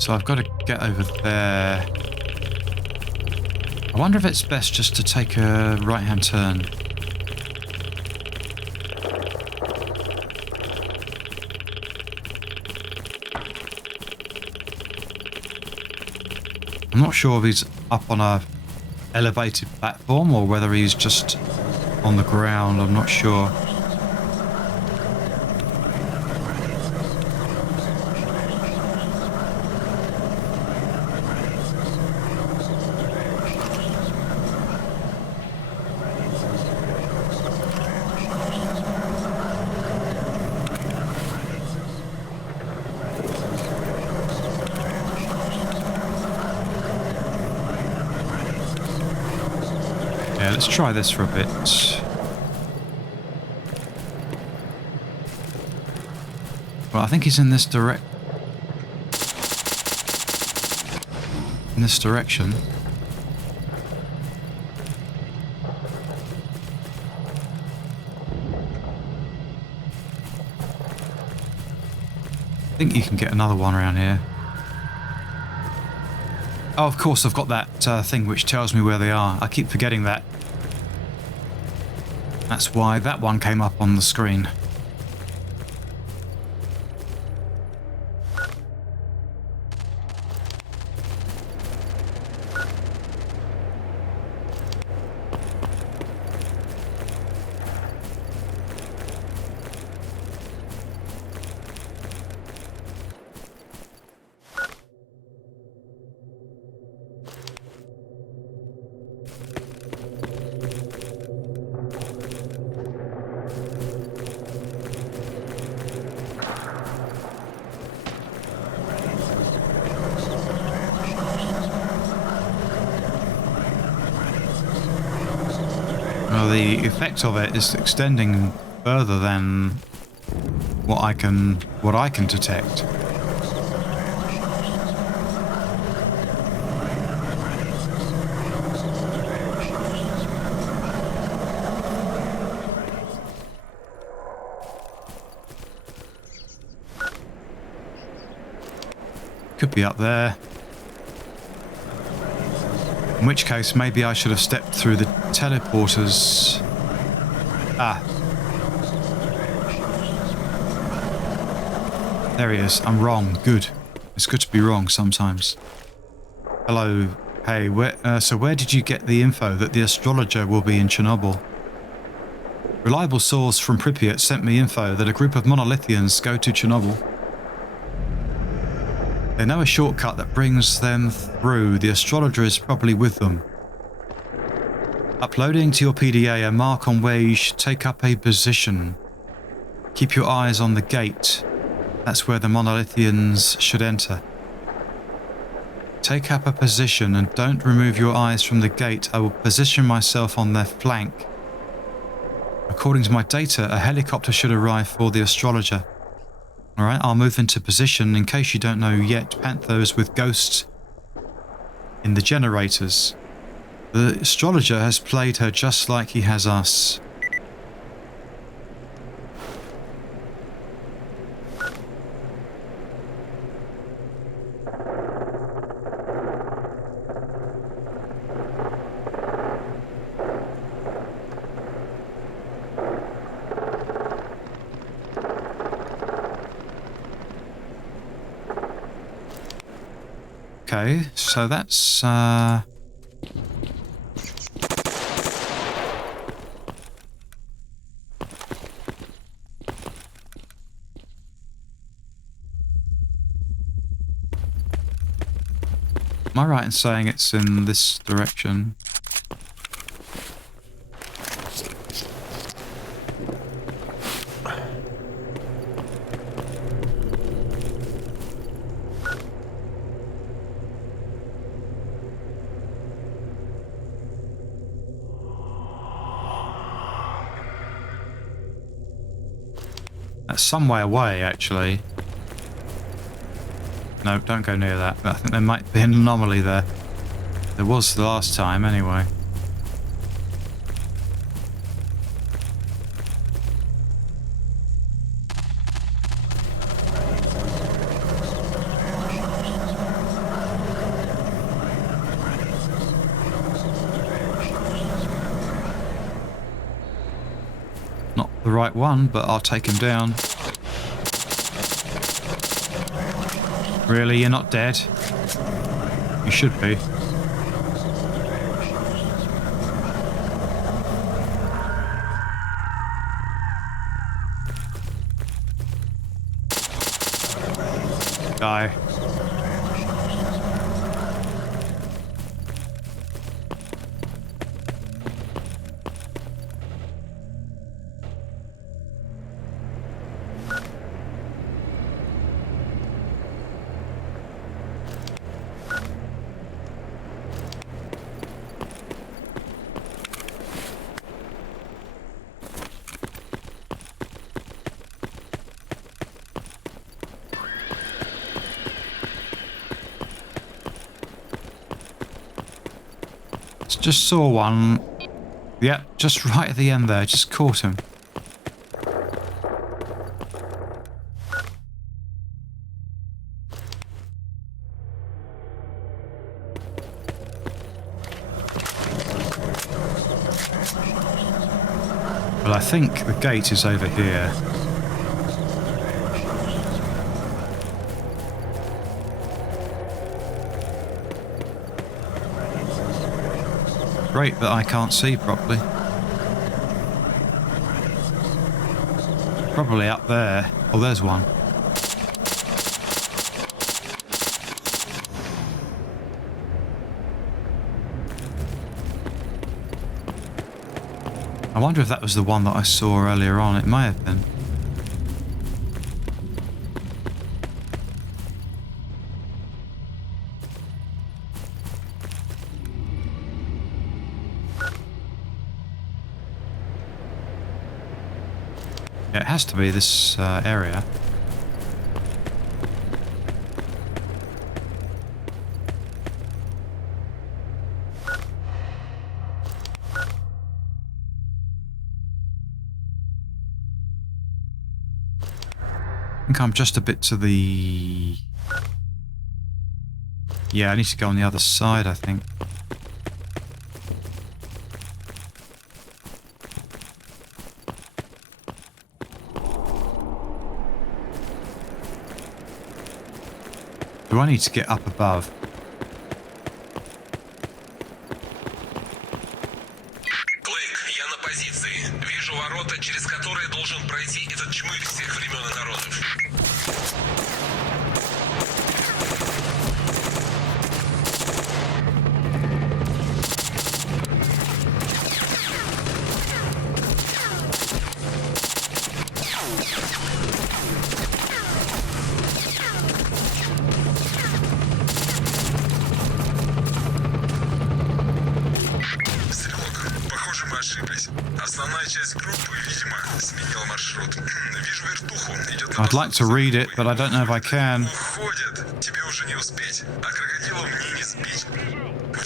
So I've got to get over there. I wonder if it's best just to take a right-hand turn. I'm not sure if he's up on a elevated platform or whether he's just on the ground. I'm not sure. Yeah, let's try this for a bit. Well, I think he's in this direction. I think you can get another one around here. Oh, of course, I've got that thing which tells me where they are. I keep forgetting that. That's why that one came up on the screen. Well, the effect of it is extending further than what I can detect. Could be up there. In which case, maybe I should have stepped through the teleporters. Ah. There he is. I'm wrong. Good. It's good to be wrong sometimes. Hello. Hey, so where did you get the info that the astrologer will be in Chernobyl? Reliable source from Pripyat sent me info that a group of Monolithians go to Chernobyl. They know a shortcut that brings them through. The astrologer is probably with them. Uploading to your PDA a mark on where you should take up a position. Keep your eyes on the gate. That's where the Monolithians should enter. Take up a position and don't remove your eyes from the gate. I will position myself on their flank. According to my data, a helicopter should arrive for the astrologer. Alright, I'll move into position. In case you don't know yet, Panther is with Ghost in the generators. The astrologer has played her just like he has us. Okay, so that's am I right in saying it's in this direction? That's some way away, actually. No, don't go near that. I think there might be an anomaly there. There was the last time, anyway. the right one, but I'll take him down. Really? You're not dead? You should be. Die. Just saw one. Yeah, just right at the end there. Just caught him. Well, I think the gate is over here. Great that I can't see properly. Probably up there. Oh, there's one. I wonder if that was the one that I saw earlier on. It may have been. Yeah, it has to be this area. I think I'm just a bit to the... Yeah, I need to go on the other side, I think. Do I need to get up above? Клык, я на позиции. Вижу ворота, через которые должен пройти этот чмырь всех времен и народов. Основная часть группы, видимо, сменила маршрут. Вижу вертуху, идет на... I'd like to read it, but I don't know if I can. Уходят, тебе уже не успеть, а крокодилу мне не сбить.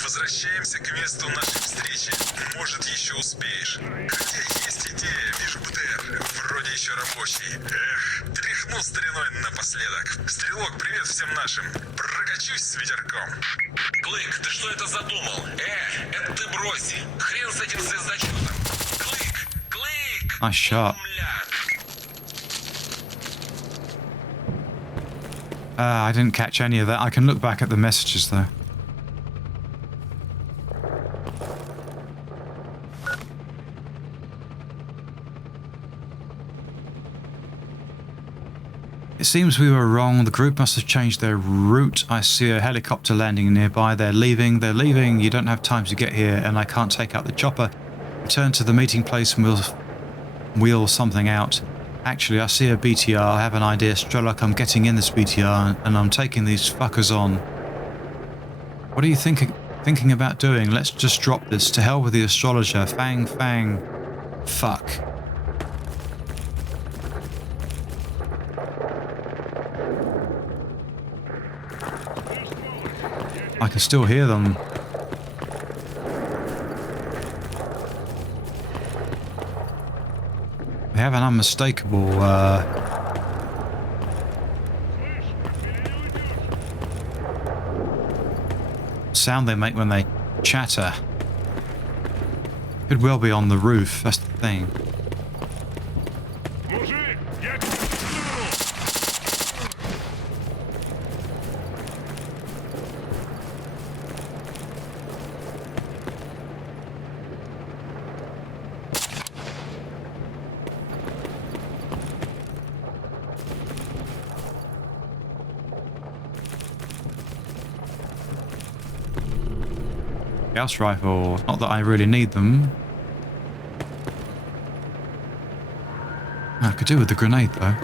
Возвращаемся к месту нашей встречи. Может, еще успеешь. Хотя есть идея, вижу БТР, вроде еще рабочий. Эх, тряхну стариной напоследок. Стрелок, привет всем нашим. Прокачусь с ветерком. Клык, ты что это задумал? Это ты брось. Хрен с этим звездочетом. Nice shot. I didn't catch any of that. I can look back at the messages though. It seems we were wrong. The group must have changed their route. I see a helicopter landing nearby. They're leaving. They're leaving. You don't have time to get here, and I can't take out the chopper. Return to the meeting place and we'll wheel something out. Actually, I see a BTR. I have an idea. Strelok, I'm getting in this BTR and I'm taking these fuckers on. What are you thinking about doing? Let's just drop this. To hell with the astrologer. Fang, Fang. Fuck. I can still hear them. They have an unmistakable sound they make when they chatter. Could well be on the roof, that's the thing. Gauss rifle. Not that I really need them. I could do with the grenade though.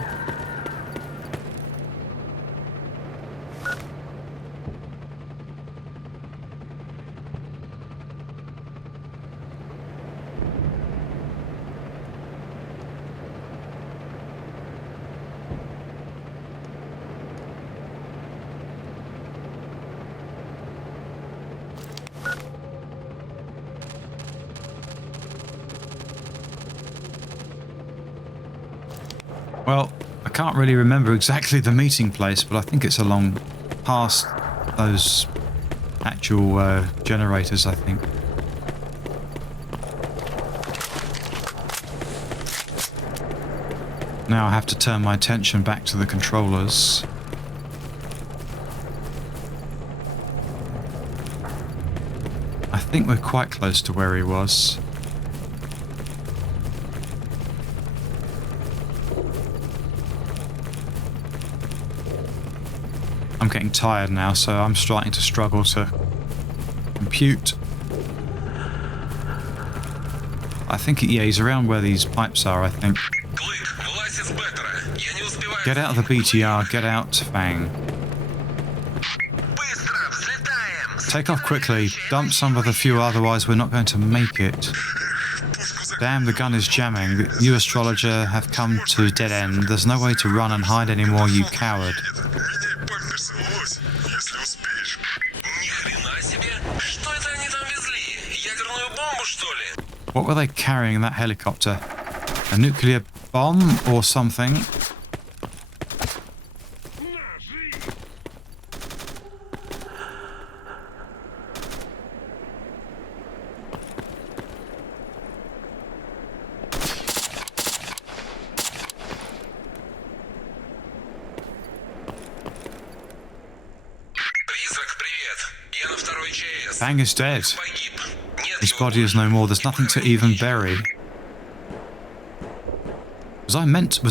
Well, I can't really remember exactly the meeting place, but I think it's along past those actual generators, I think. Now I have to turn my attention back to the controllers. I think we're quite close to where he was. I'm getting tired now, so I'm starting to struggle to compute. I think, yeah, he's around where these pipes are, I think. Get out of the BTR, get out, Fang. Take off quickly, dump some of the fuel, otherwise we're not going to make it. Damn, the gun is jamming. You astrologer have come to a dead end. There's no way to run and hide anymore, you coward. What were they carrying in that helicopter? A nuclear bomb or something? Fang is dead. His body is no more. There's nothing to even bury. Was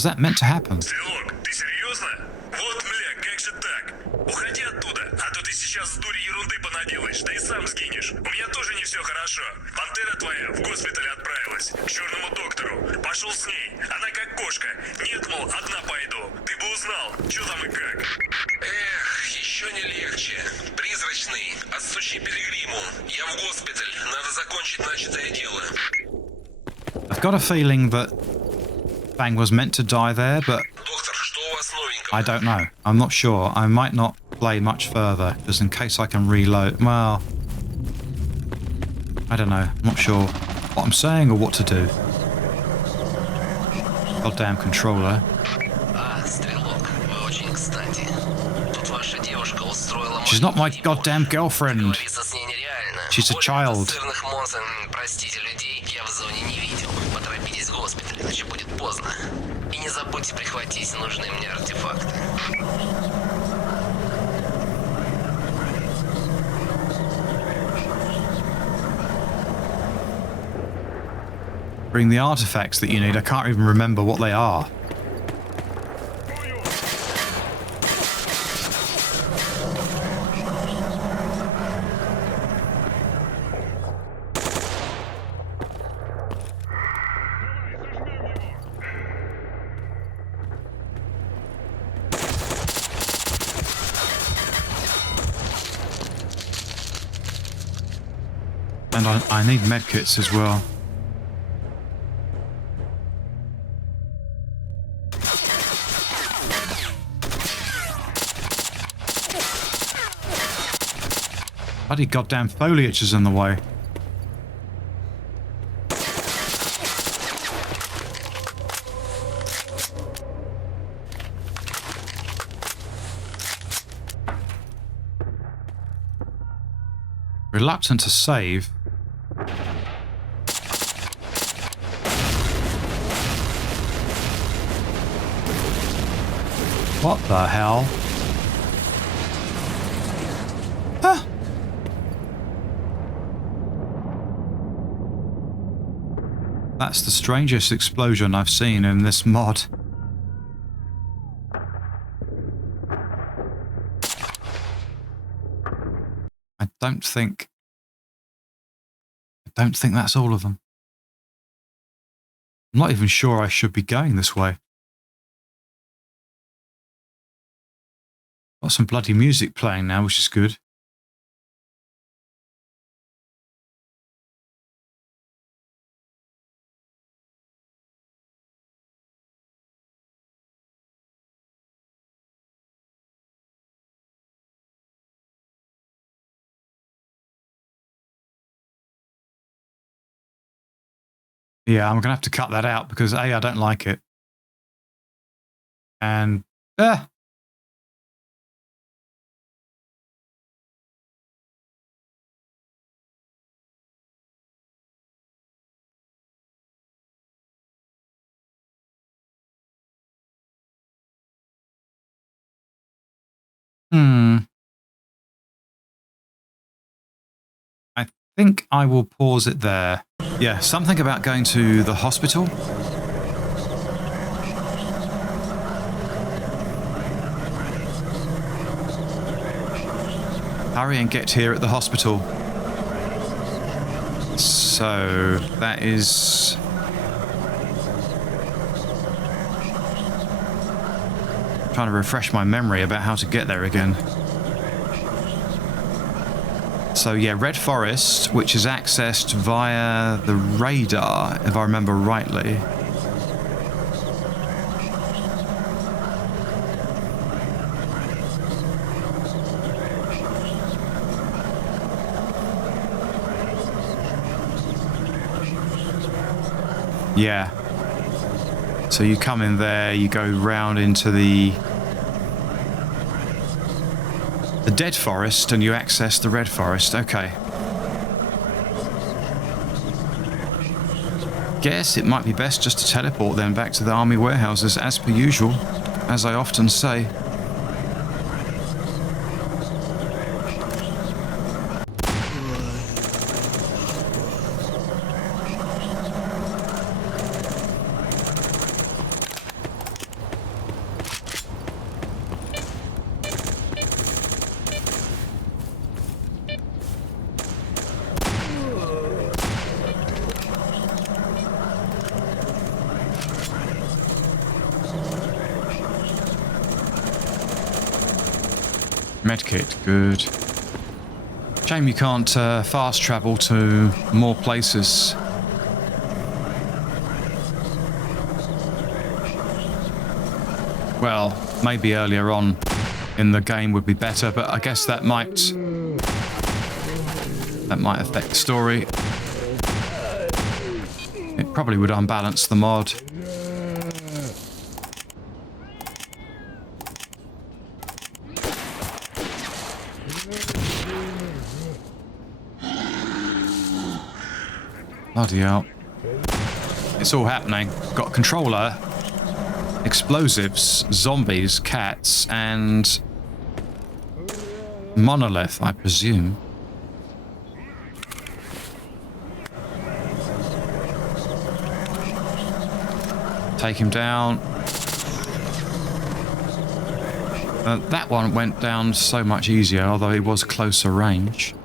that meant to happen? Стрелок, ты серьезно? Вот, мля, как же так? Уходи оттуда, а то ты сейчас с дури ерунды понаделаешь, да и сам сгинешь. У меня тоже не все хорошо. Пантера твоя в госпиталь отправилась, к черному доктору. Пошел с ней, она как кошка. Нет, мол, одна пойду. Ты бы узнал, что там и как. Эх, еще не легче. Призрачный, отсучи пилигриму. Я в госпиталь, надо закончить начатое дело. I've got a feeling that Fang was meant to die there, but I don't know. I'm not sure. I might not play much further, just in case I can reload. Well, I don't know. I'm not sure what I'm saying or what to do. Goddamn controller. She's not my goddamn girlfriend. She's a child. Bring the artifacts that you need. I can't even remember what they are. And I need medkits as well. Bloody goddamn foliage is in the way. Reluctant to save. What the hell? Huh? That's the strangest explosion I've seen in this mod. I don't think don't think that's all of them. I'm not even sure I should be going this way. Got some bloody music playing now, which is good. Yeah, I'm going to have to cut that out because A, I don't like it. And, I think I will pause it there. Yeah, something about going to the hospital. Hurry and get here at the hospital. So, that is... I'm trying to refresh my memory about how to get there again. So yeah, Red Forest, which is accessed via the radar, if I remember rightly. Yeah. So you come in there, you go round into the Dead Forest, and you access the Red Forest. Okay. Guess it might be best just to teleport then back to the army warehouses as per usual, as I often say. Medkit, good. Shame you can't fast travel to more places. Well, maybe earlier on in the game would be better, but I guess that might affect the story. It probably would unbalance the mod. Bloody hell. It's all happening. Got a controller, explosives, zombies, cats, and Monolith, I presume. Take him down. That one went down so much easier, although he was closer range.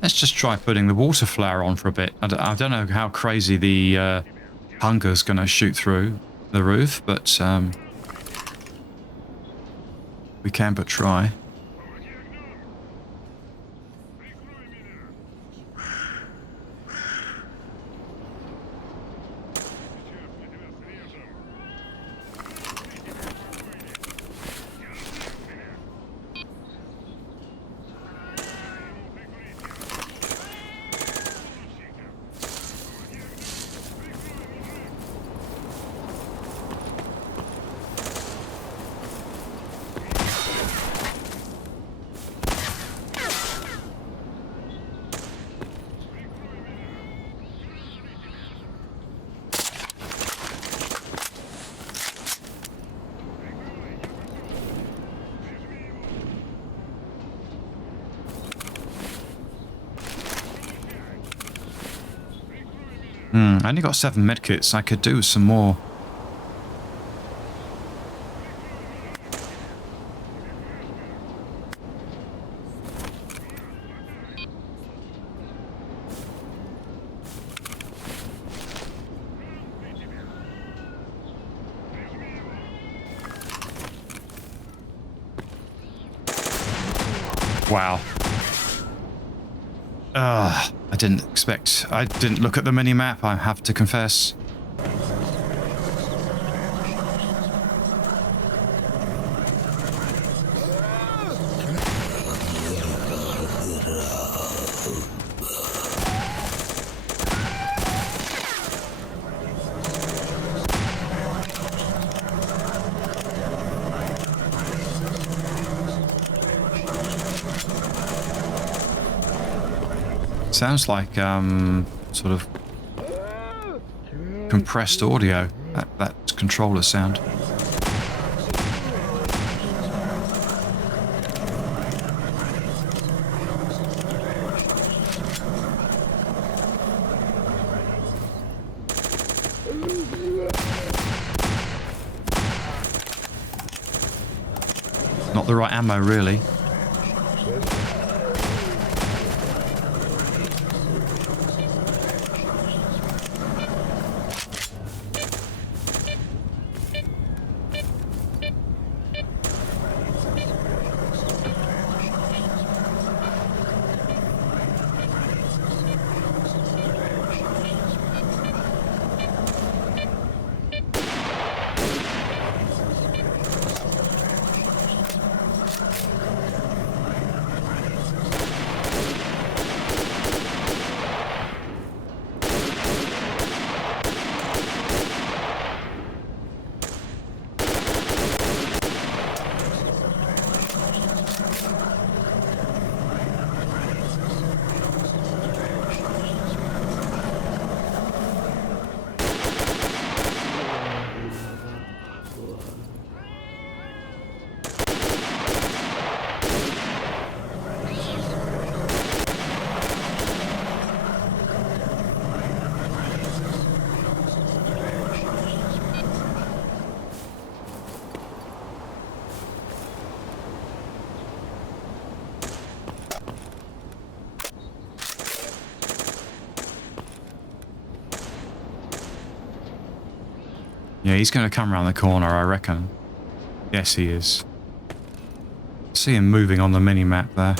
Let's just try putting the water flower on for a bit. I don't know how crazy the hunger's going to shoot through the roof, but we can but try. I only got 7 medkits. I could do with some more. Wow. I didn't look at the mini-map, I have to confess. Sounds like sort of compressed audio, that controller sound. Not the right ammo, really. Yeah, he's going to come around the corner, I reckon. Yes, he is. See him moving on the mini-map there.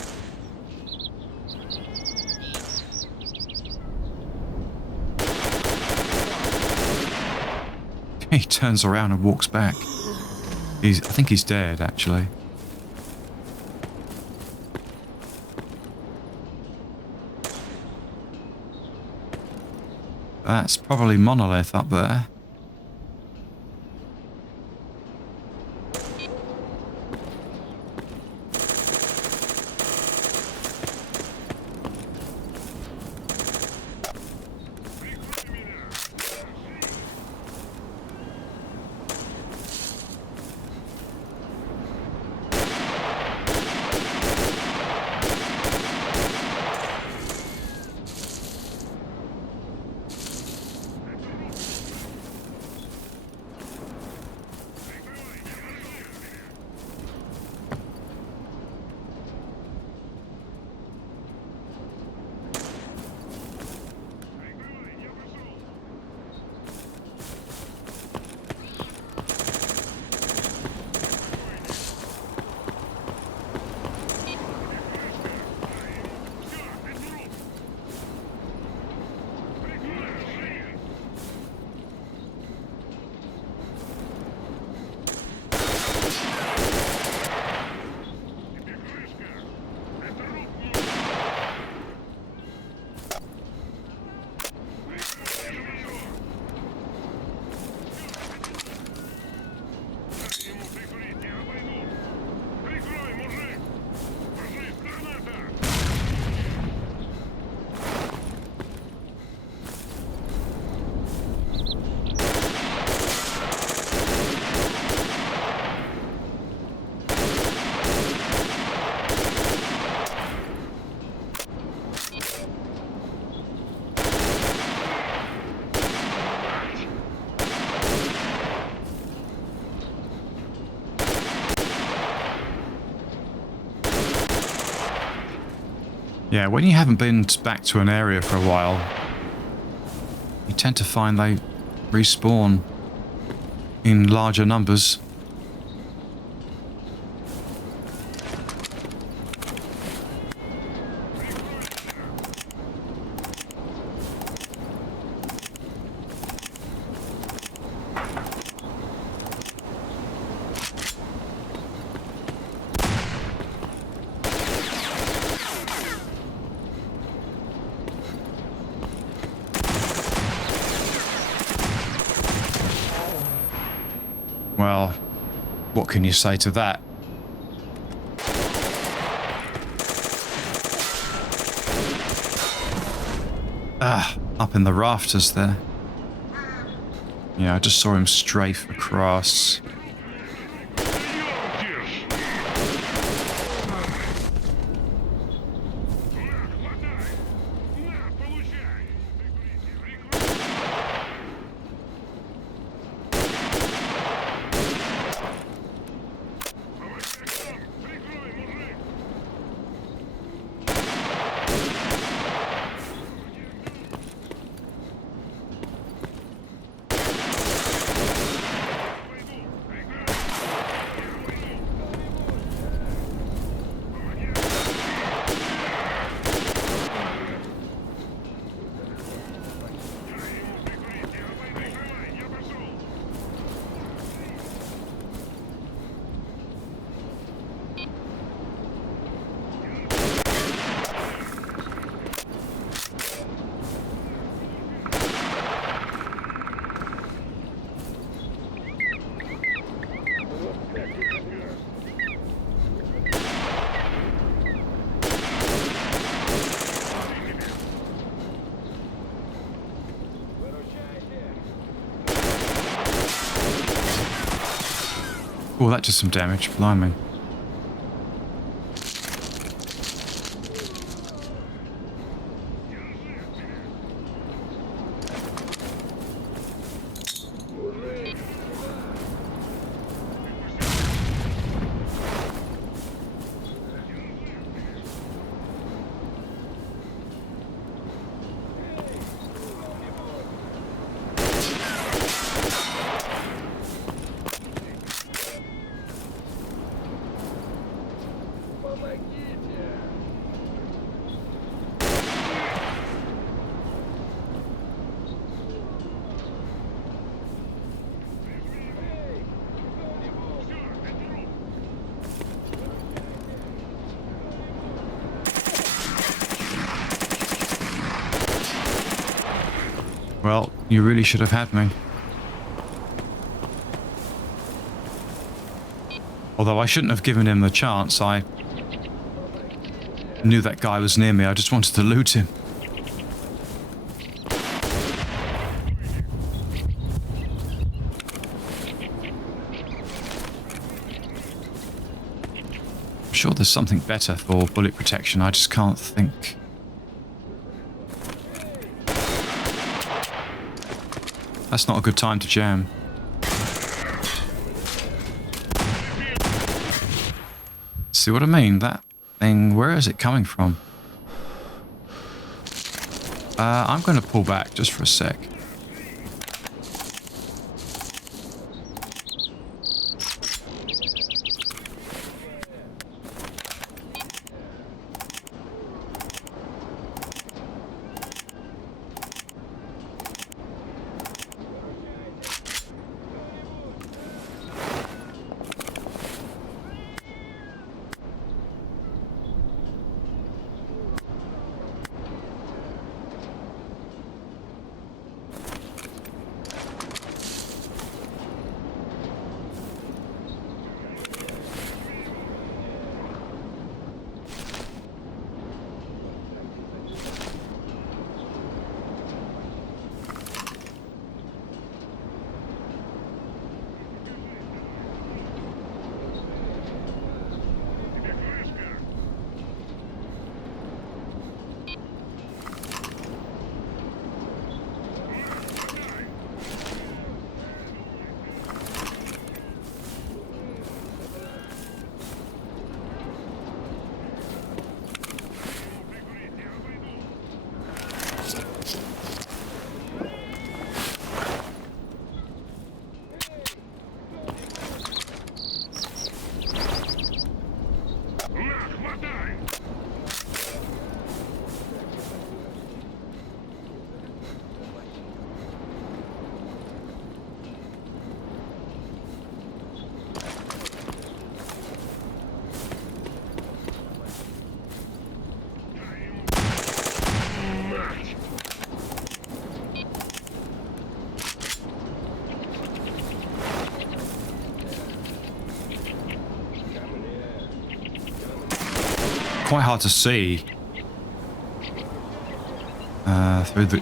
He turns around and walks back. I think he's dead, actually. That's probably Monolith up there. Yeah, when you haven't been back to an area for a while, you tend to find they respawn in larger numbers. Well, what can you say to that? Up in the rafters there. Yeah, I just saw him strafe across. Oh, that did some damage. Blimey. Well, you really should have had me. Although I shouldn't have given him the chance. I knew that guy was near me. I just wanted to loot him. I'm sure there's something better for bullet protection. I just can't think. That's not a good time to jam. See what I mean? That thing, where is it coming from? I'm going to pull back just for a sec. quite hard to see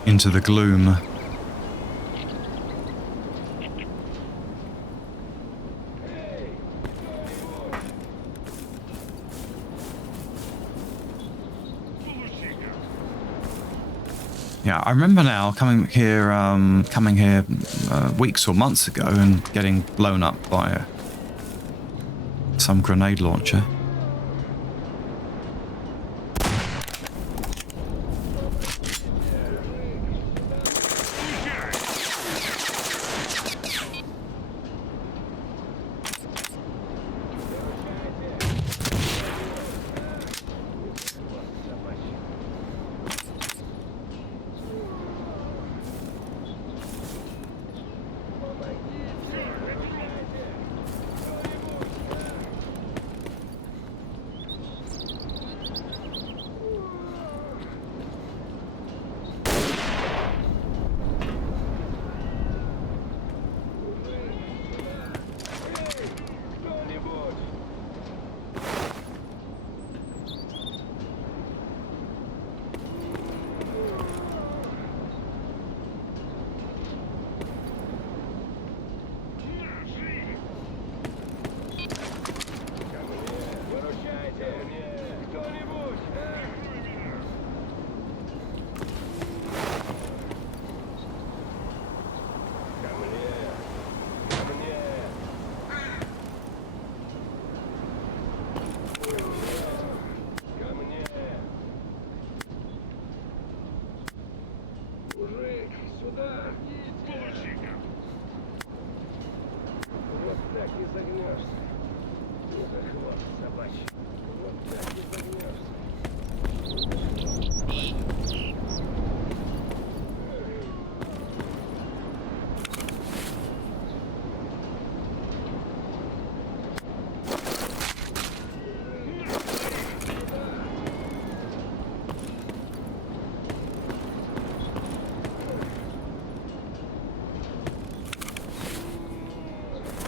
into the gloom. Yeah, I remember now coming here weeks or months ago and getting blown up by some grenade launcher.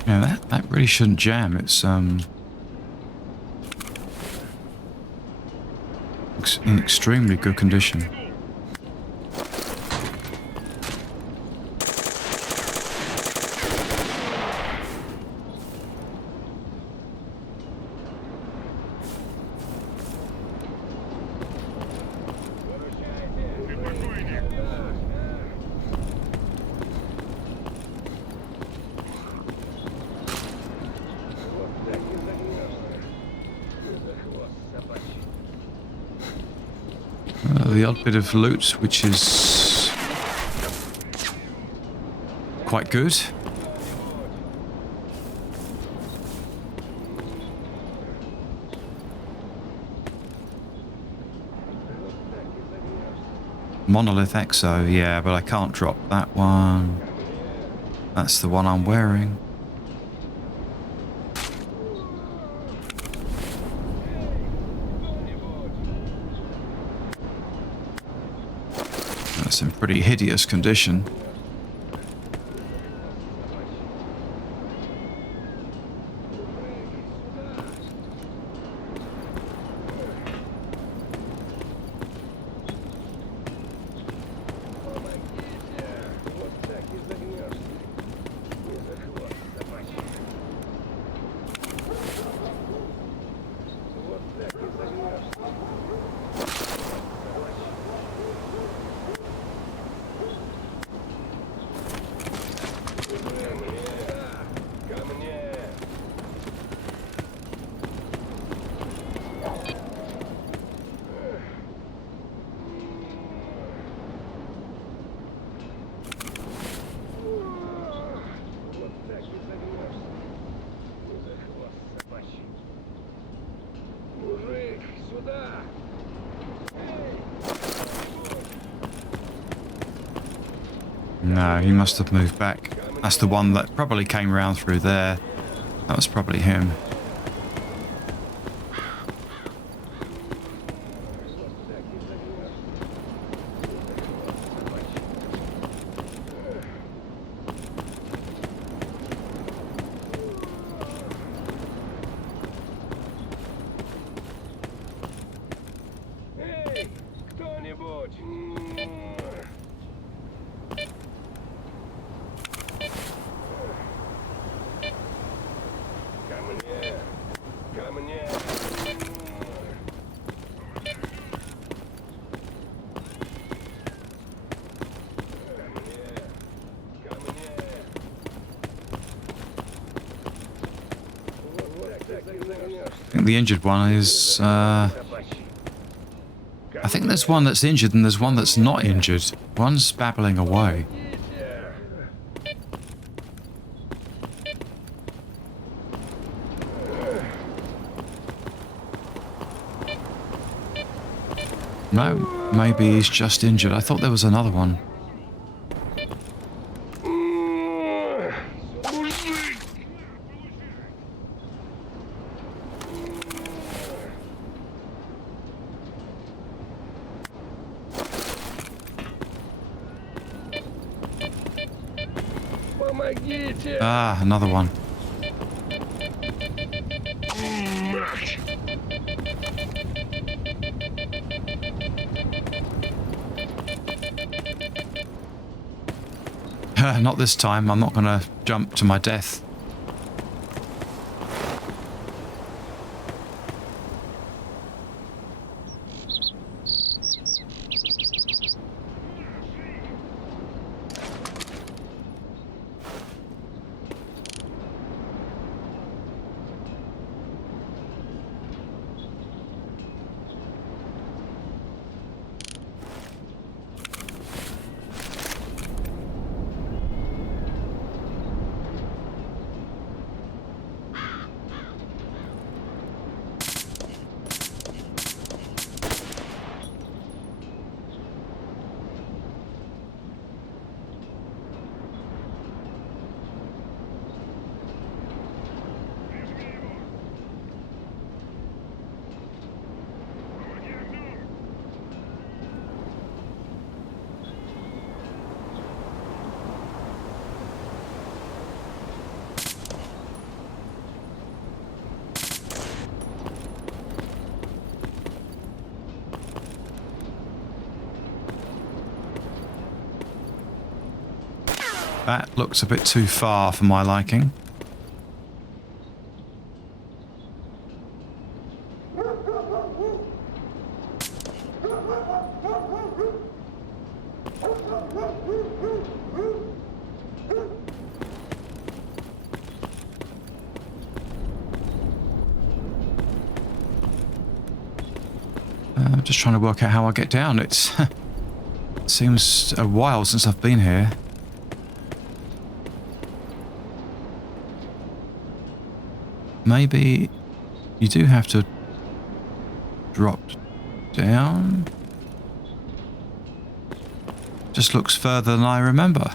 Yeah, that really shouldn't jam. It's in extremely good condition. The odd bit of loot, which is quite good. Monolith Exo, yeah, but I can't drop that one. That's the one I'm wearing. That's in pretty hideous condition. No, he must have moved back. That's the one that probably came round through there. That was probably him. I think the injured one is... I think there's one that's injured and there's one that's not injured. One's babbling away. No, maybe he's just injured. I thought there was another one. Ah, another one. Not this time. I'm not going to jump to my death. That looks a bit too far for my liking. Just trying to work out how I get down. It seems a while since I've been here. Maybe you do have to drop down. Just looks further than I remember.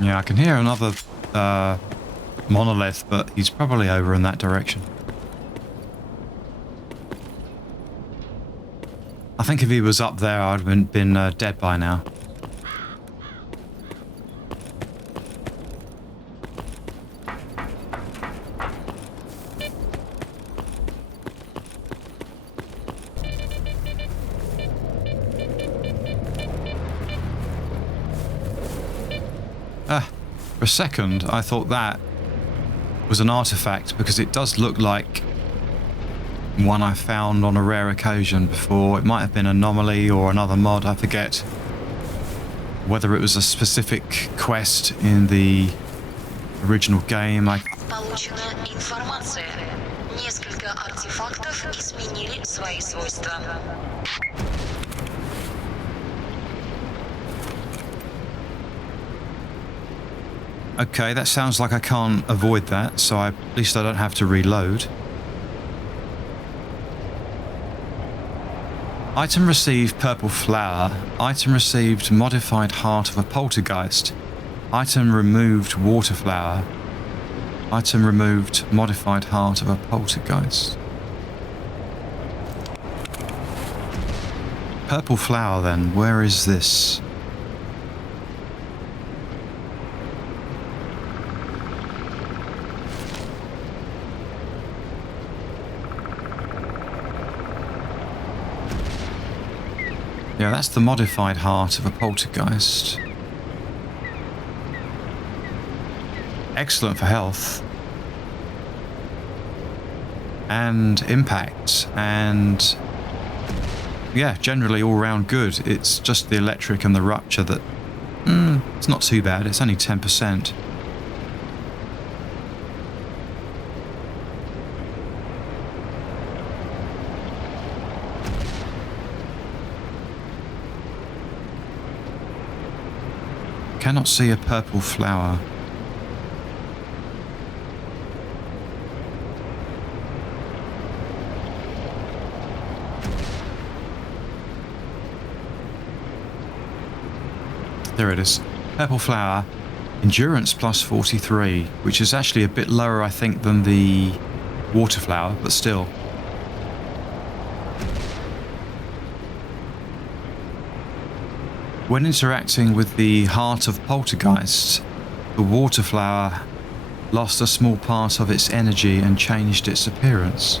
Yeah, I can hear another Monolith, but he's probably over in that direction. I think if he was up there, I'd have been dead by now. For a second, I thought that was an artifact because it does look like one I found on a rare occasion before. It might have been an anomaly or another mod, I forget. Whether it was a specific quest in the original game. Получена информация. Несколько артефактов изменили свои свойства. Okay, that sounds like I can't avoid that, so at least I don't have to reload. Item received purple flower. Item received modified heart of a poltergeist. Item removed water flower. Item removed modified heart of a poltergeist. Purple flower then, where is this? Yeah, that's the modified heart of a poltergeist. Excellent for health. And impact. And yeah, generally all round good. It's just the electric and the rupture that... it's not too bad. It's only 10%. Cannot see a purple flower. There it is. Purple flower. Endurance plus 43, which is actually a bit lower, I think, than the water flower, but still. When interacting with the heart of poltergeist, the water flower lost a small part of its energy and changed its appearance.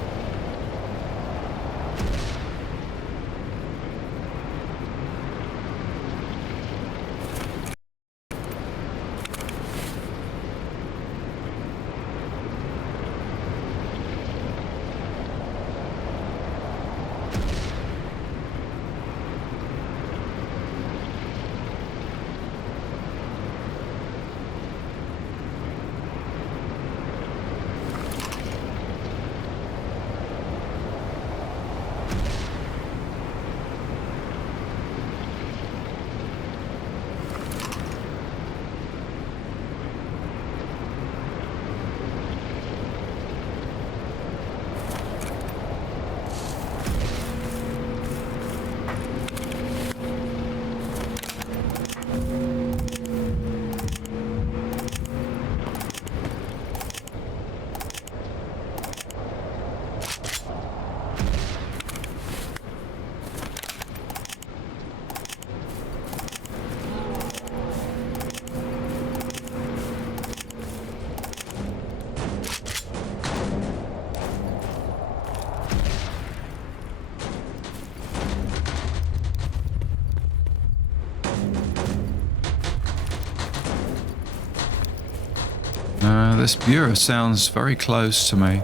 This bureau sounds very close to me.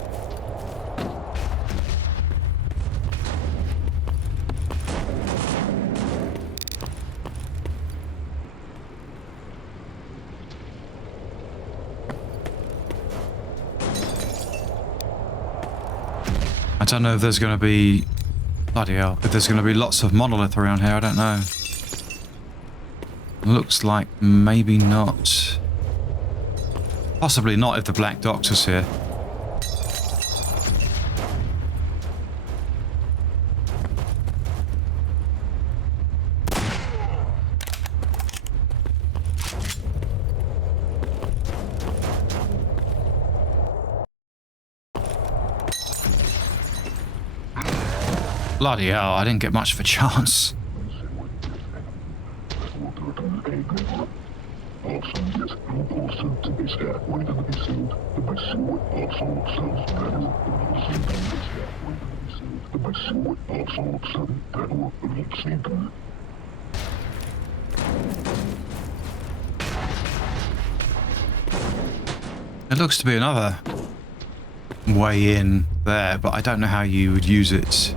I don't know if there's going to be... Bloody hell. If there's going to be lots of Monolith around here, I don't know. Looks like maybe not. Possibly not if the Black Doctor's here. Bloody hell, I didn't get much of a chance. It looks to be another way in there, but I don't know how you would use it.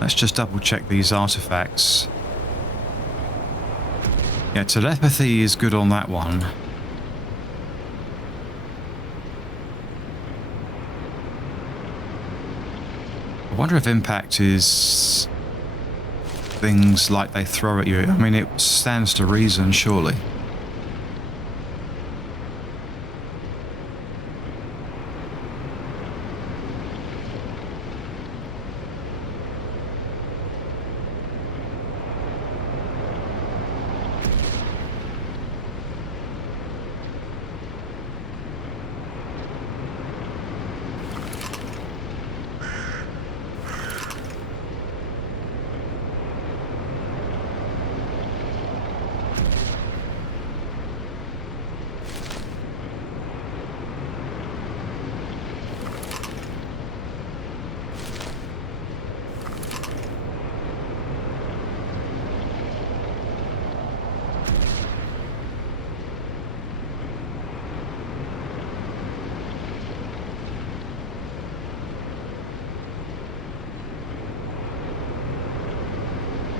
Let's just double check these artifacts. Yeah, telepathy is good on that one. I wonder if impact is things like they throw at you. I mean, it stands to reason, surely.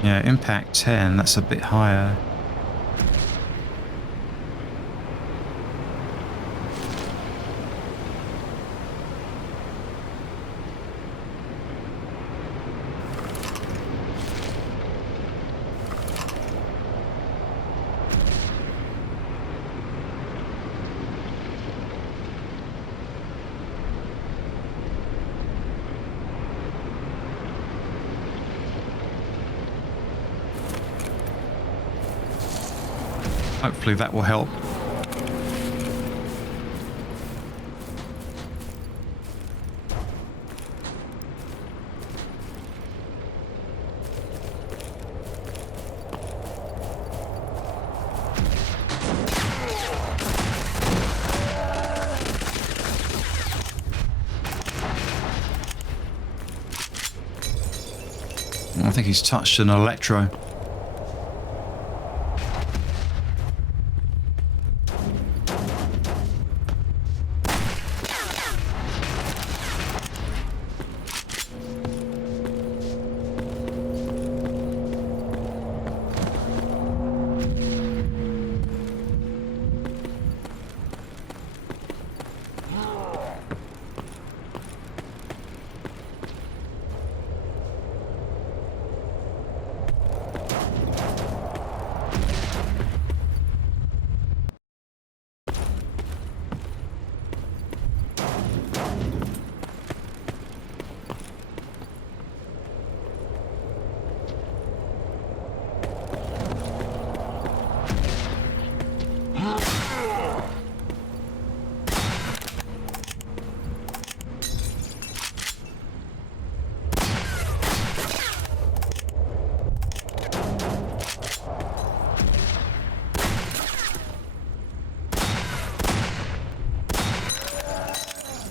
Yeah, impact 10, that's a bit higher. Hopefully that will help. I think he's touched an electro.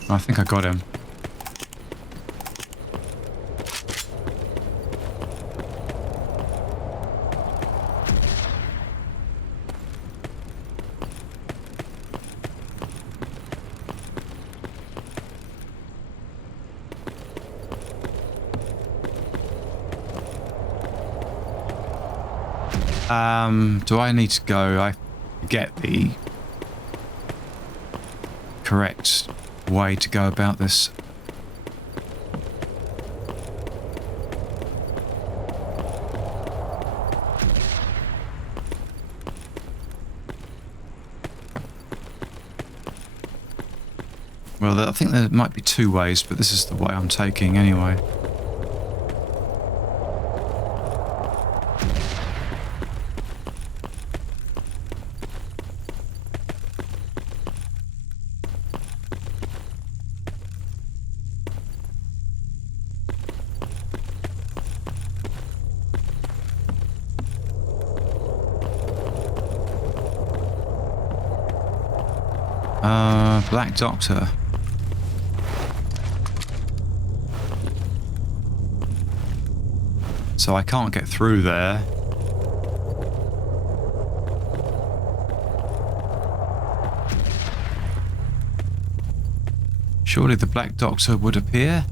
I think I got him. Do I need to go? I forget the correct way to go about this. Well, I think there might be two ways, but this is the way I'm taking anyway. Black Doctor. So I can't get through there. Surely the Black Doctor would appear?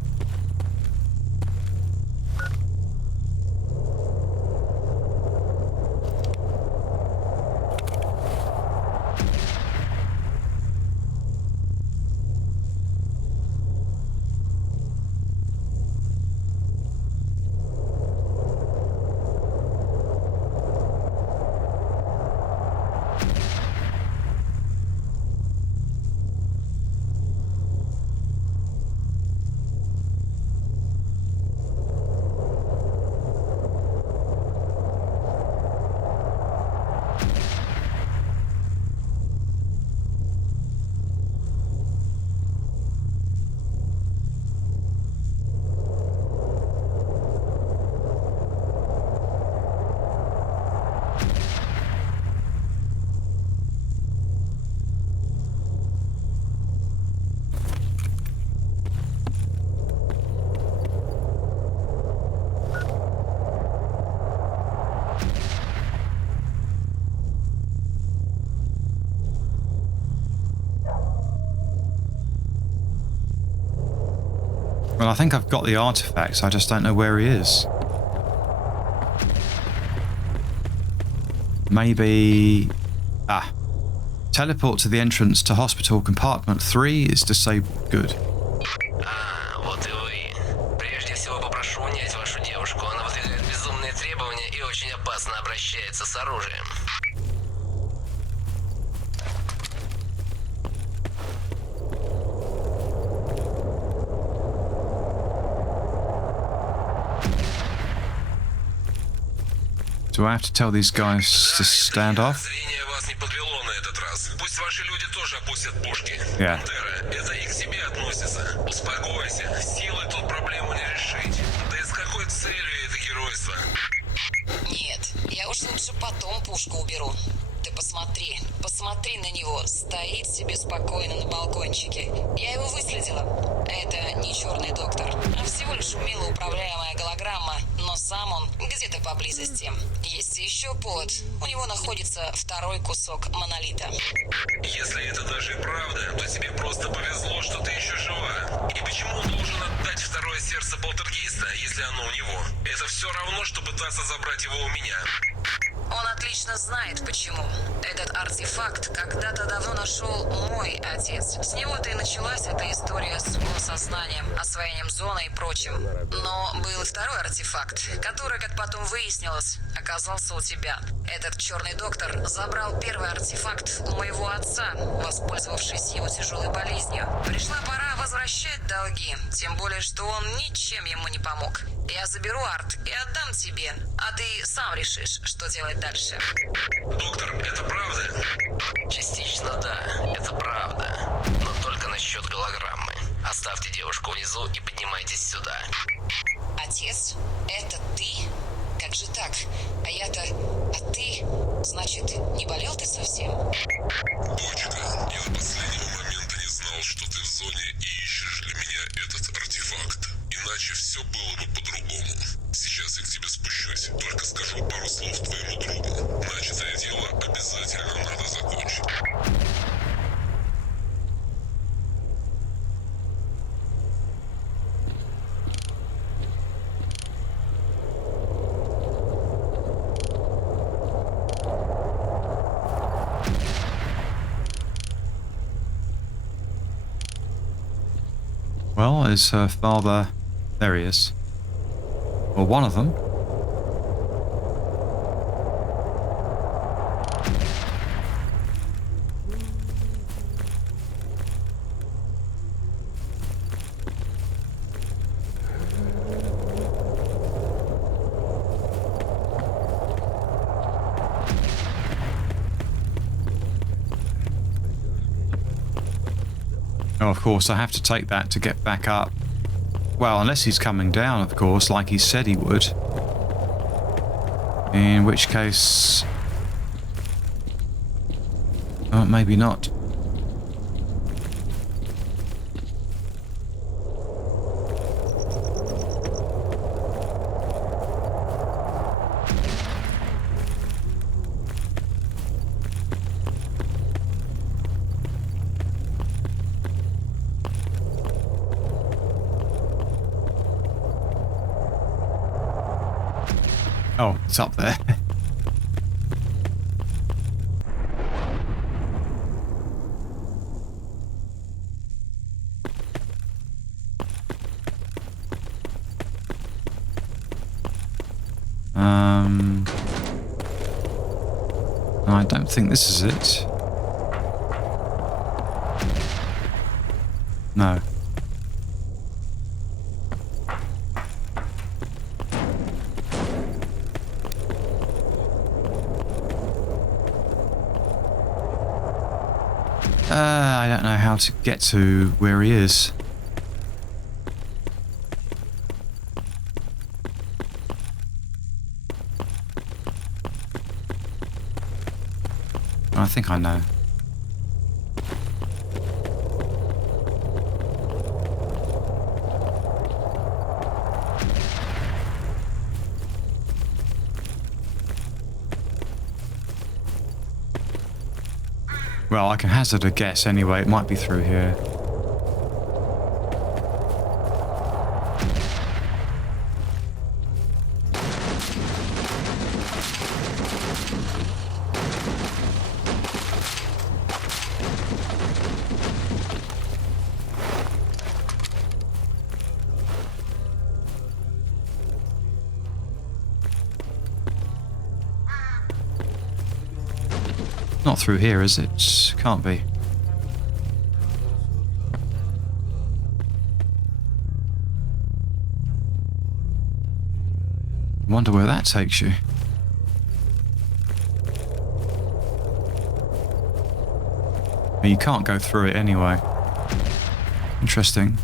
Well, I think I've got the artifacts, I just don't know where he is. Maybe... Teleport to the entrance to hospital compartment 3 is disabled. Good. Вот и вы. Прежде всего попрошу унять вашу девушку. Она выдвигает безумные требования и очень опасно обращается с оружием. Do I have to tell these guys to stand off? Зрение вас не подвело на этот раз. Пусть ваши люди тоже опустят пушки. Yeah. Пантера, это и к себе относится. Успокойся. Силой тут проблему не решить. Да и с какой целью это геройство? Нет, я уж лучше потом пушку уберу. Ты посмотри, посмотри на него. Стоит себе спокойно на балкончике. Я его выследила. Это не черный доктор, а всего лишь умело управляемая голограмма. Но сам он где-то поблизости. Есть еще повод. У него находится второй кусок монолита. Если это даже и правда, то тебе просто повезло, что ты еще жива. И почему он должен отдать второе сердце полтергейста, если оно у него? Это все равно, что пытаться забрать его у меня. Он отлично знает, почему. Этот артефакт когда-то давно нашел мой отец. С него-то и началась эта история с его сознанием, освоением зоны и прочим. Но был и второй артефакт, который, как потом выяснилось, оказался у тебя. Этот черный доктор забрал первый артефакт у моего отца, воспользовавшись его тяжелой болезнью. Пришла пора возвращать долги, тем более, что он ничем ему не помог. Я заберу арт и отдам тебе, а ты сам решишь, что делать дальше. Доктор, это правда? Частично да, это правда. Но только насчет голограммы. Оставьте девушку внизу и поднимайтесь сюда. Отец, это ты? Как же так? А я-то... А ты? Значит, не болел ты совсем? Дочка, я до последнего момента не знал, что ты в зоне и ищешь для меня этот артефакт. Иначе все было бы по-другому. Сейчас я к тебе спущусь. Только скажу пару слов твоему другу. Начатое дело обязательно надо закончить. Well, is her father... There he is. Or one of them. Oh, of course, I have to take that to get back up. Well, unless he's coming down, of course, like he said he would. In which case... Oh, maybe not. Oh, it's up there. I don't think this is it. No. I don't know how to get to where he is. I think I know. Well, I can hazard a guess anyway. It might be through here. Not through here, is it? Can't be. Wonder where that takes you. Well, you can't go through it anyway. Interesting.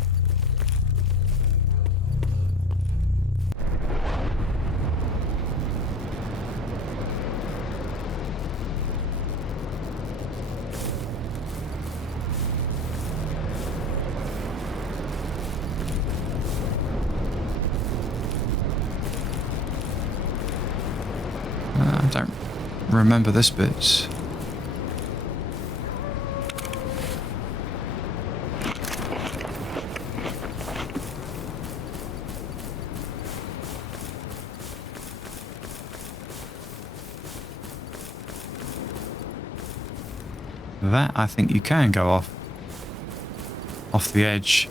I don't remember this bit. That I think you can go off the edge.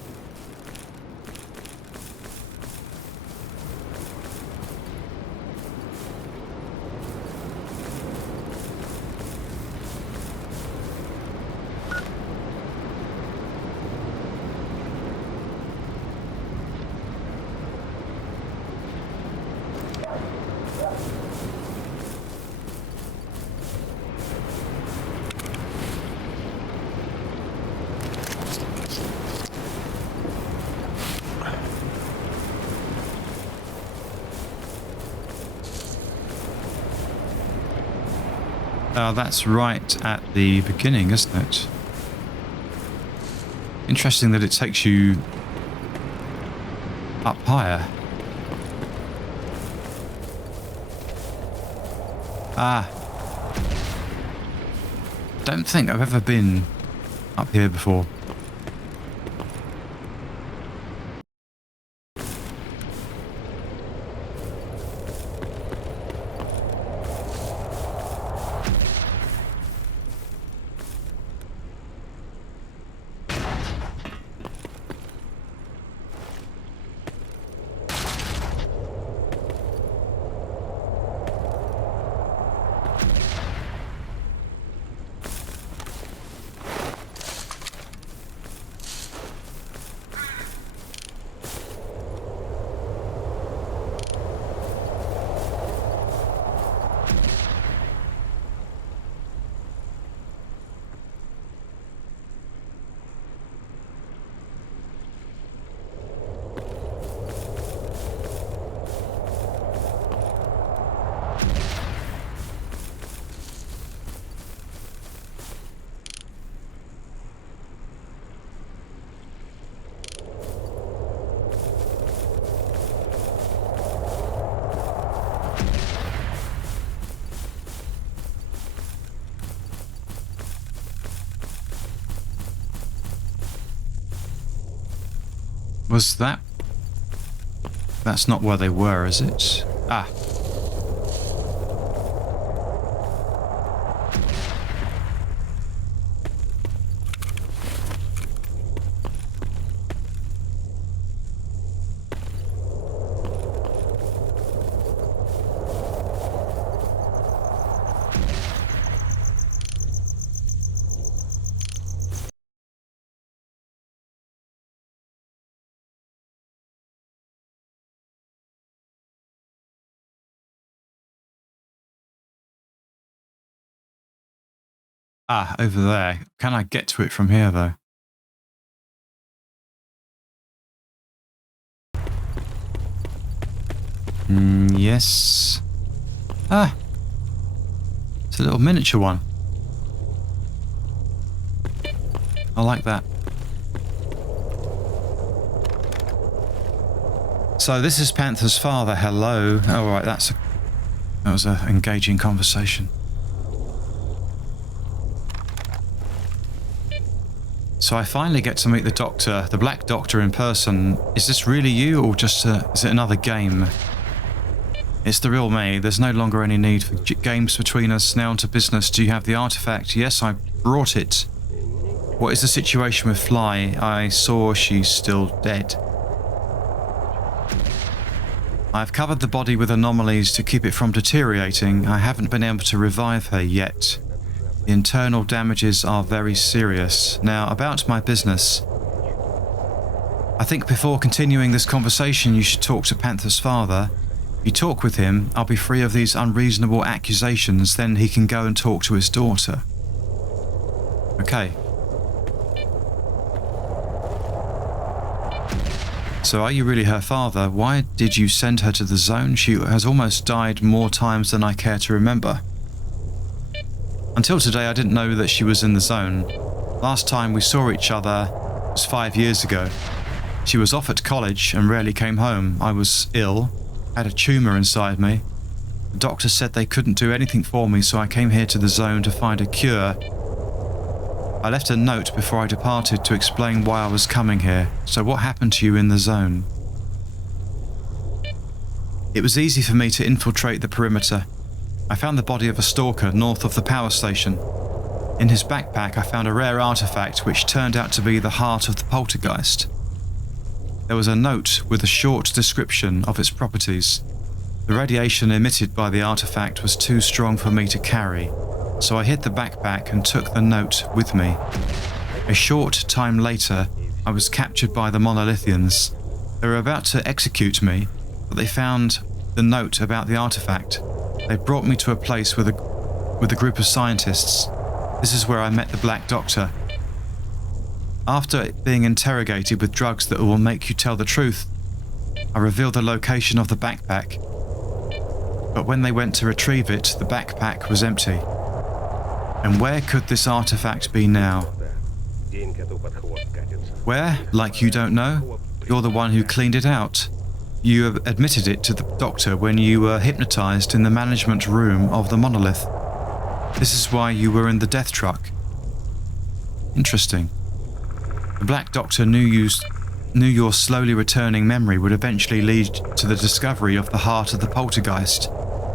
That's right at the beginning, isn't it? Interesting that it takes you up higher. Don't think I've ever been up here before. Was that... That's not where they were, is it? Ah. Ah, over there. Can I get to it from here, though? Yes. Ah. It's a little miniature one. I like that. So this is Panther's father. Hello. Oh, right, that was an engaging conversation. So I finally get to meet the doctor, the Black Doctor, in person. Is this really you, or just is it another game? It's the real me. There's no longer any need for games between us. Now on to business. Do you have the artifact? Yes, I brought it. What is the situation with Fly? I saw she's still dead. I've covered the body with anomalies to keep it from deteriorating. I haven't been able to revive her yet. The internal damages are very serious. Now, about my business. I think before continuing this conversation, you should talk to Panther's father. If you talk with him, I'll be free of these unreasonable accusations, then he can go and talk to his daughter. Okay. So are you really her father? Why did you send her to the zone? She has almost died more times than I care to remember. Until today, I didn't know that she was in the zone. Last time we saw each other was 5 years ago. She was off at college and rarely came home. I was ill, had a tumour inside me. The doctor said they couldn't do anything for me, so I came here to the zone to find a cure. I left a note before I departed to explain why I was coming here. So what happened to you in the zone? It was easy for me to infiltrate the perimeter. I found the body of a stalker north of the power station. In his backpack, I found a rare artifact which turned out to be the heart of the poltergeist. There was a note with a short description of its properties. The radiation emitted by the artifact was too strong for me to carry, so I hid the backpack and took the note with me. A short time later, I was captured by the Monolithians. They were about to execute me, but they found the note about the artifact. They brought me to a place with a group of scientists. This is where I met the Black Doctor. After being interrogated with drugs that will make you tell the truth, I revealed the location of the backpack. But when they went to retrieve it, the backpack was empty. And where could this artifact be now? Where? Like you don't know? You're the one who cleaned it out. You admitted it to the doctor when you were hypnotized in the management room of the Monolith. This is why you were in the death truck. Interesting. The Black Doctor knew your slowly returning memory would eventually lead to the discovery of the heart of the poltergeist,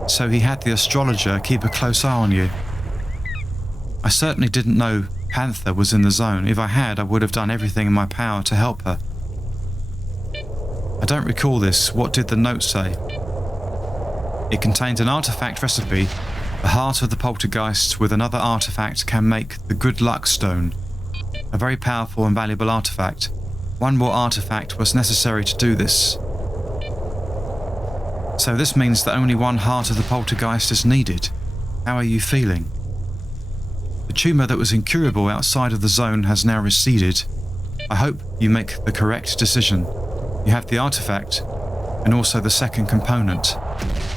so he had the astrologer keep a close eye on you. I certainly didn't know Panther was in the zone. If I had, I would have done everything in my power to help her. I don't recall this. What did the note say? It contained an artifact recipe. The heart of the poltergeist with another artifact can make the good luck stone. A very powerful and valuable artifact. One more artifact was necessary to do this. So this means that only one heart of the poltergeist is needed. How are you feeling? The tumour that was incurable outside of the zone has now receded. I hope you make the correct decision. You have the artifact, and also the second component.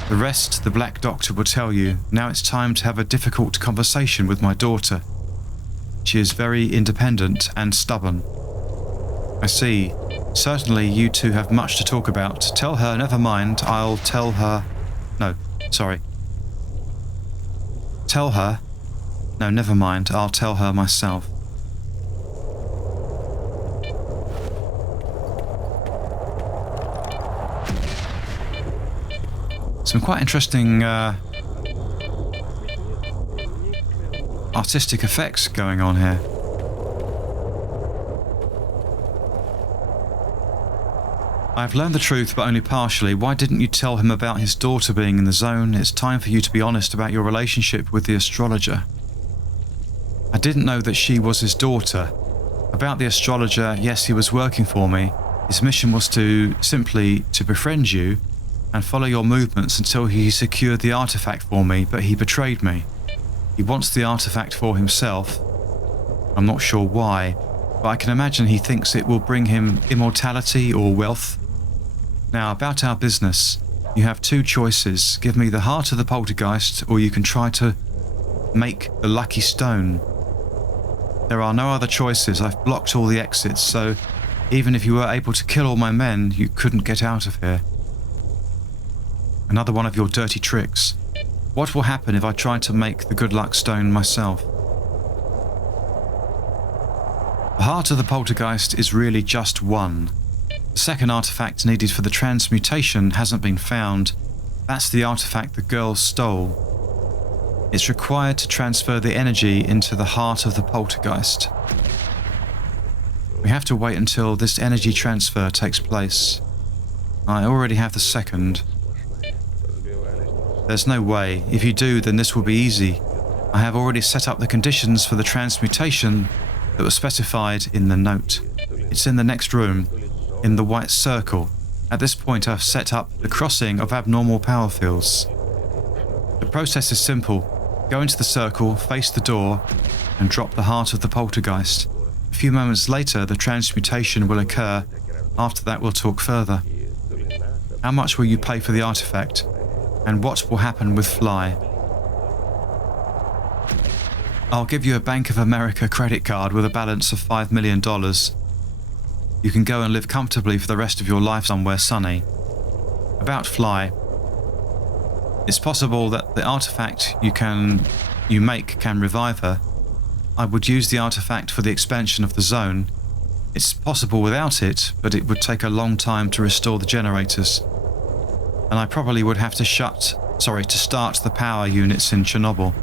The rest the Black Doctor will tell you. Now it's time to have a difficult conversation with my daughter. She is very independent and stubborn. I see. Certainly you two have much to talk about. Tell her, never mind, I'll tell her... No, sorry. Tell her... No, never mind, I'll tell her myself. Some quite interesting artistic effects going on here. I've learned the truth, but only partially. Why didn't you tell him about his daughter being in the zone? It's time for you to be honest about your relationship with the astrologer. I didn't know that she was his daughter. About the astrologer, yes, he was working for me. His mission was simply to befriend you and follow your movements until he secured the artifact for me, but he betrayed me. He wants the artifact for himself. I'm not sure why, but I can imagine he thinks it will bring him immortality or wealth. Now, about our business, you have two choices. Give me the heart of the poltergeist, or you can try to make the lucky stone. There are no other choices. I've blocked all the exits, so even if you were able to kill all my men, you couldn't get out of here. Another one of your dirty tricks. What will happen if I try to make the good luck stone myself? The heart of the poltergeist is really just one. The second artifact needed for the transmutation hasn't been found. That's the artifact the girls stole. It's required to transfer the energy into the heart of the poltergeist. We have to wait until this energy transfer takes place. I already have the second. There's no way. If you do, then this will be easy. I have already set up the conditions for the transmutation that were specified in the note. It's in the next room, in the white circle. At this point, I've set up the crossing of abnormal power fields. The process is simple. Go into the circle, face the door, and drop the heart of the poltergeist. A few moments later, the transmutation will occur. After that, we'll talk further. How much will you pay for the artifact? And what will happen with Fly? I'll give you a Bank of America credit card with a balance of $5 million. You can go and live comfortably for the rest of your life somewhere sunny. About Fly. It's possible that the artifact you make can revive her. I would use the artifact for the expansion of the zone. It's possible without it, but it would take a long time to restore the generators. And I probably would have to start the power units in Chernobyl.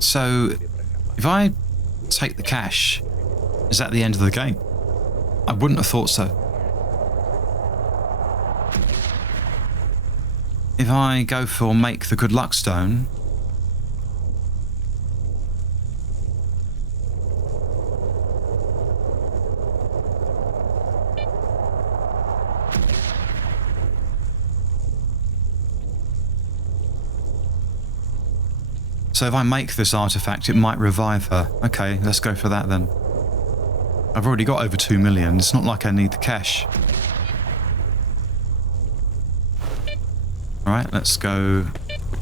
So, if I take the cash, is that the end of the game? I wouldn't have thought so. If I go for make the good luck stone, so if I make this artifact, it might revive her. Okay, let's go for that then. I've already got over 2 million. It's not like I need the cash. Alright, let's go.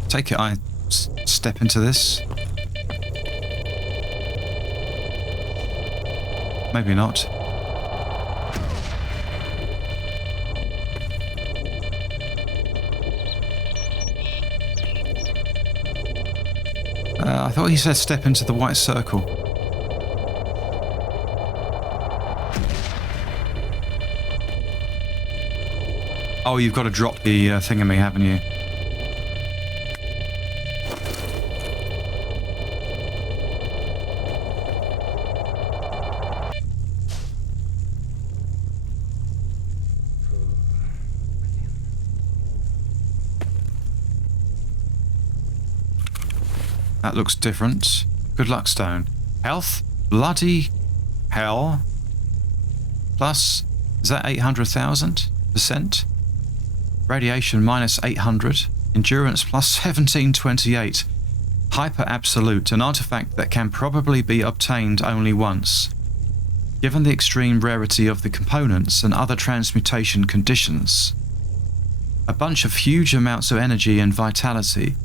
Take it, I step into this. Maybe not. I thought he said step into the white circle. Oh, you've got to drop the thingamy, haven't you? That looks different. Good luck stone. Health? Bloody hell. Plus, is that 800,000%? Radiation minus 800. Endurance plus 1728. Hyper absolute. An artifact that can probably be obtained only once. Given the extreme rarity of the components and other transmutation conditions. A bunch of huge amounts of energy and vitality.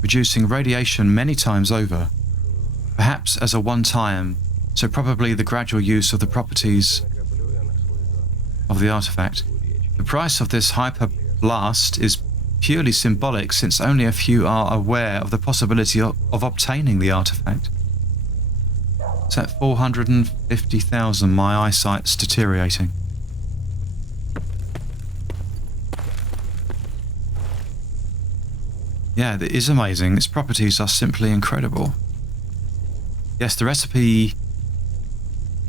producing radiation many times over, perhaps as a one-time, so probably the gradual use of the properties of the artifact. The price of this hyper blast is purely symbolic, since only a few are aware of the possibility of obtaining the artifact. It's at 450,000. My eyesight's deteriorating. Yeah, it is amazing. Its properties are simply incredible. Yes, the recipe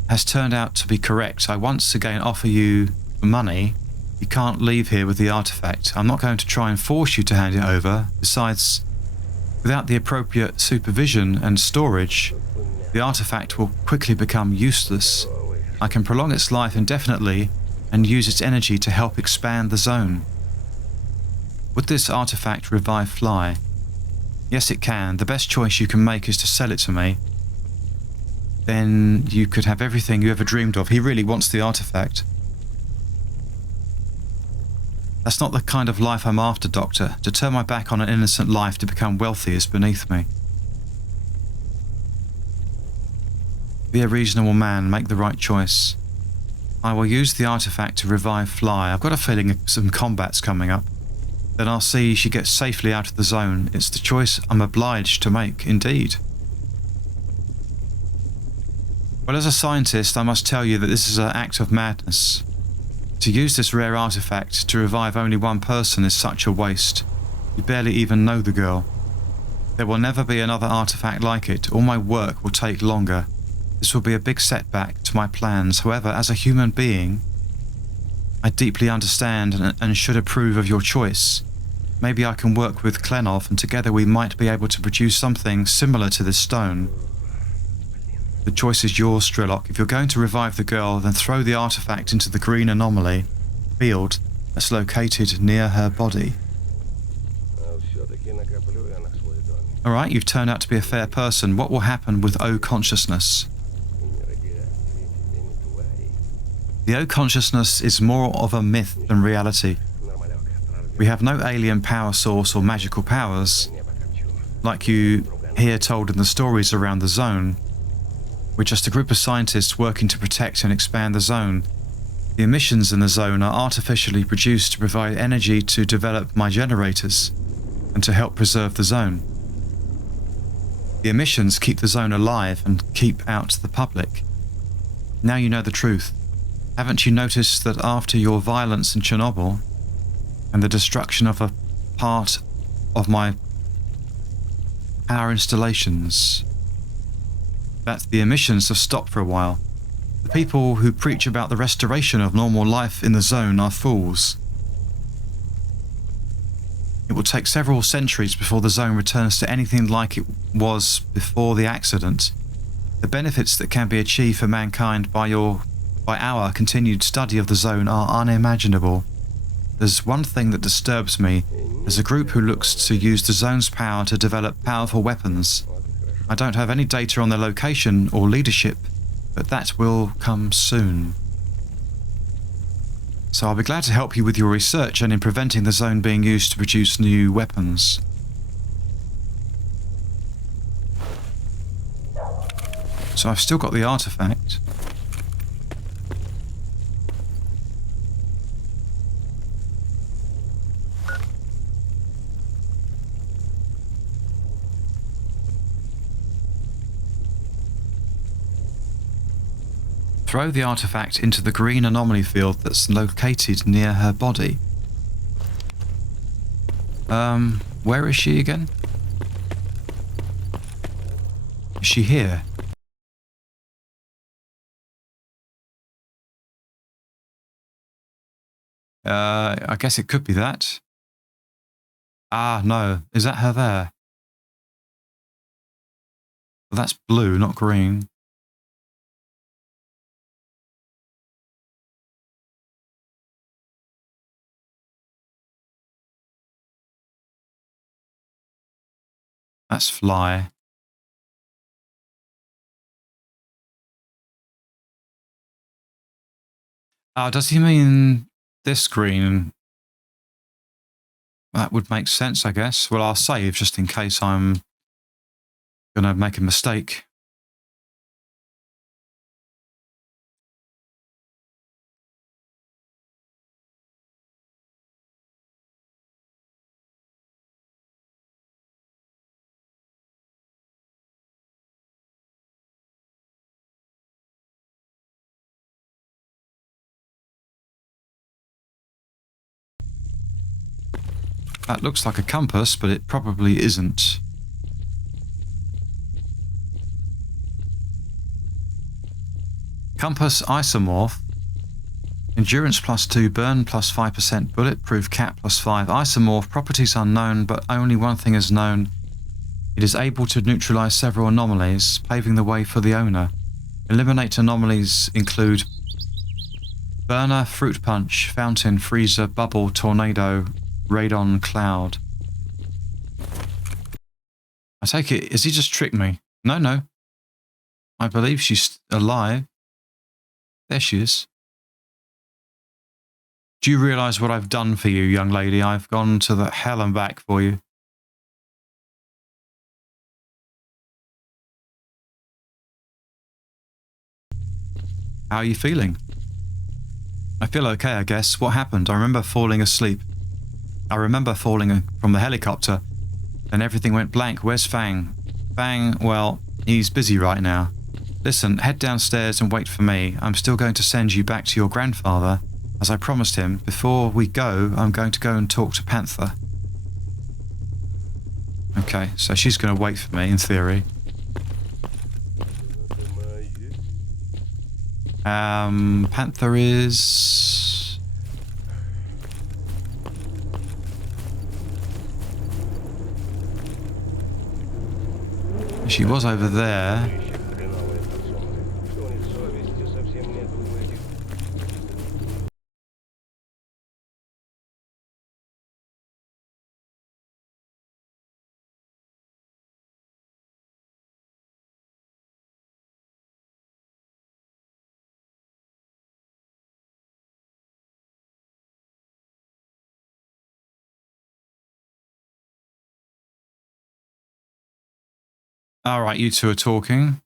has turned out to be correct. I once again offer you money. You can't leave here with the artifact. I'm not going to try and force you to hand it over. Besides, without the appropriate supervision and storage, the artifact will quickly become useless. I can prolong its life indefinitely and use its energy to help expand the zone. Would this artifact revive Fly? Yes, it can. The best choice you can make is to sell it to me. Then you could have everything you ever dreamed of. He really wants the artifact. That's not the kind of life I'm after, Doctor. To turn my back on an innocent life to become wealthy is beneath me. Be a reasonable man, make the right choice. I will use the artifact to revive Fly. I've got a feeling some combat's coming up. Then I'll see she gets safely out of the zone. It's the choice I'm obliged to make, indeed. Well, as a scientist, I must tell you that this is an act of madness. To use this rare artifact to revive only one person is such a waste. You barely even know the girl. There will never be another artifact like it. All my work will take longer. This will be a big setback to my plans. However, as a human being, I deeply understand and should approve of your choice. Maybe I can work with Klenov, and together we might be able to produce something similar to this stone. The choice is yours, Strillock. If you're going to revive the girl, then throw the artifact into the green anomaly field that's located near her body. Alright, you've turned out to be a fair person. What will happen with O consciousness? The O consciousness is more of a myth than reality. We have no alien power source or magical powers, like you hear told in the stories around the zone. We're just a group of scientists working to protect and expand the zone. The emissions in the zone are artificially produced to provide energy to develop my generators and to help preserve the zone. The emissions keep the zone alive and keep out the public. Now you know the truth. Haven't you noticed that after your violence in Chernobyl and the destruction of a part of my power installations, that the emissions have stopped for a while? The people who preach about the restoration of normal life in the zone are fools. It will take several centuries before the zone returns to anything like it was before the accident. The benefits that can be achieved for mankind by our continued study of the zone are unimaginable. There's one thing that disturbs me. There's a group who looks to use the zone's power to develop powerful weapons. I don't have any data on their location or leadership, but that will come soon. So I'll be glad to help you with your research and in preventing the zone being used to produce new weapons. So I've still got the artifact. Throw the artifact into the green anomaly field that's located near her body. Where is she again? Is she here? I guess it could be that. Ah, no. Is that her there? Well, that's blue, not green. That's Fly. Does he mean this green? That would make sense, I guess. Well, I'll save just in case I'm going to make a mistake. That looks like a compass, but it probably isn't. Compass isomorph. Endurance +2, burn +5%, bulletproof cap +5. Isomorph, properties unknown, but only one thing is known. It is able to neutralize several anomalies, paving the way for the owner. Eliminate anomalies include burner, fruit punch, fountain, freezer, bubble, tornado, radon, cloud. I take it, has he just tricked me? No. I believe she's alive. There she is. Do you realise what I've done for you, young lady? I've gone to the hell and back for you. How are you feeling? I feel okay, I guess. What happened? I remember falling asleep. I remember falling from the helicopter, and everything went blank. Where's Fang? Fang, well, he's busy right now. Listen, head downstairs and wait for me. I'm still going to send you back to your grandfather, as I promised him. Before we go, I'm going to go and talk to Panther. Okay, so she's going to wait for me, in theory. Panther is... She was over there. All right, you two are talking.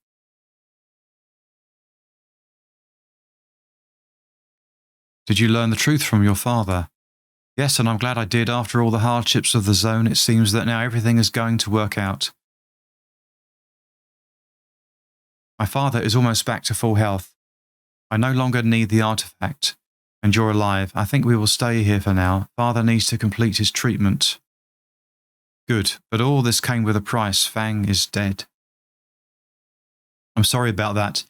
Did you learn the truth from your father? Yes, and I'm glad I did. After all the hardships of the zone, it seems that now everything is going to work out. My father is almost back to full health. I no longer need the artifact, and you're alive. I think we will stay here for now. Father needs to complete his treatment. Good, but all this came with a price. Fang is dead. I'm sorry about that,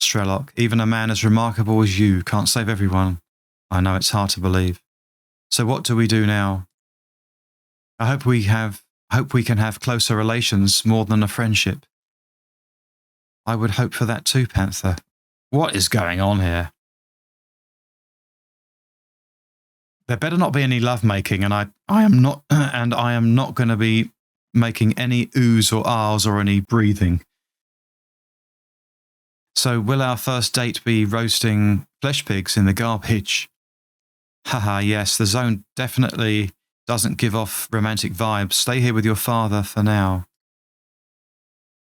Strelok. Even a man as remarkable as you can't save everyone. I know it's hard to believe. So what do we do now? I hope we can have closer relations more than a friendship. I would hope for that too, Panther. What is going on here? There better not be any lovemaking, and I am not, and I am not going to be making any oohs or ahs or any breathing. So will our first date be roasting flesh pigs in the garbage? Haha, yes, the zone definitely doesn't give off romantic vibes. Stay here with your father for now.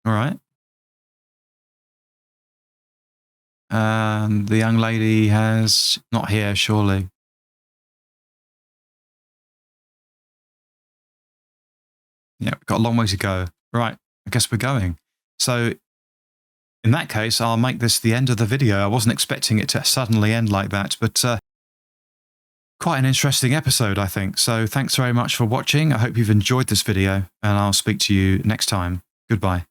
All right. The young lady has not here, surely. Yeah, we've got a long way to go. Right, I guess we're going. So in that case, I'll make this the end of the video. I wasn't expecting it to suddenly end like that, but quite an interesting episode, I think. So thanks very much for watching. I hope you've enjoyed this video, and I'll speak to you next time. Goodbye.